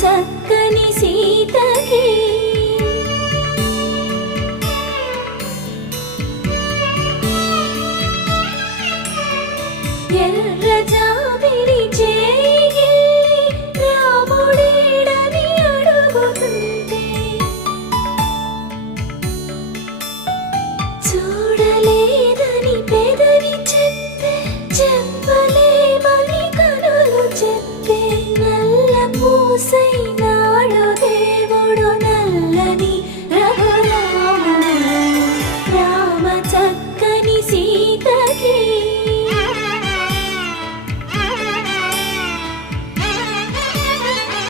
చక్కని సీతకి ఎర్ర జాబిలి చేయి రాముడేడని అడుగుతుంటే చూడలేదని పెదవి చెప్పే చెప్పలేమని కనులు చెప్పే నల్ల పూసైన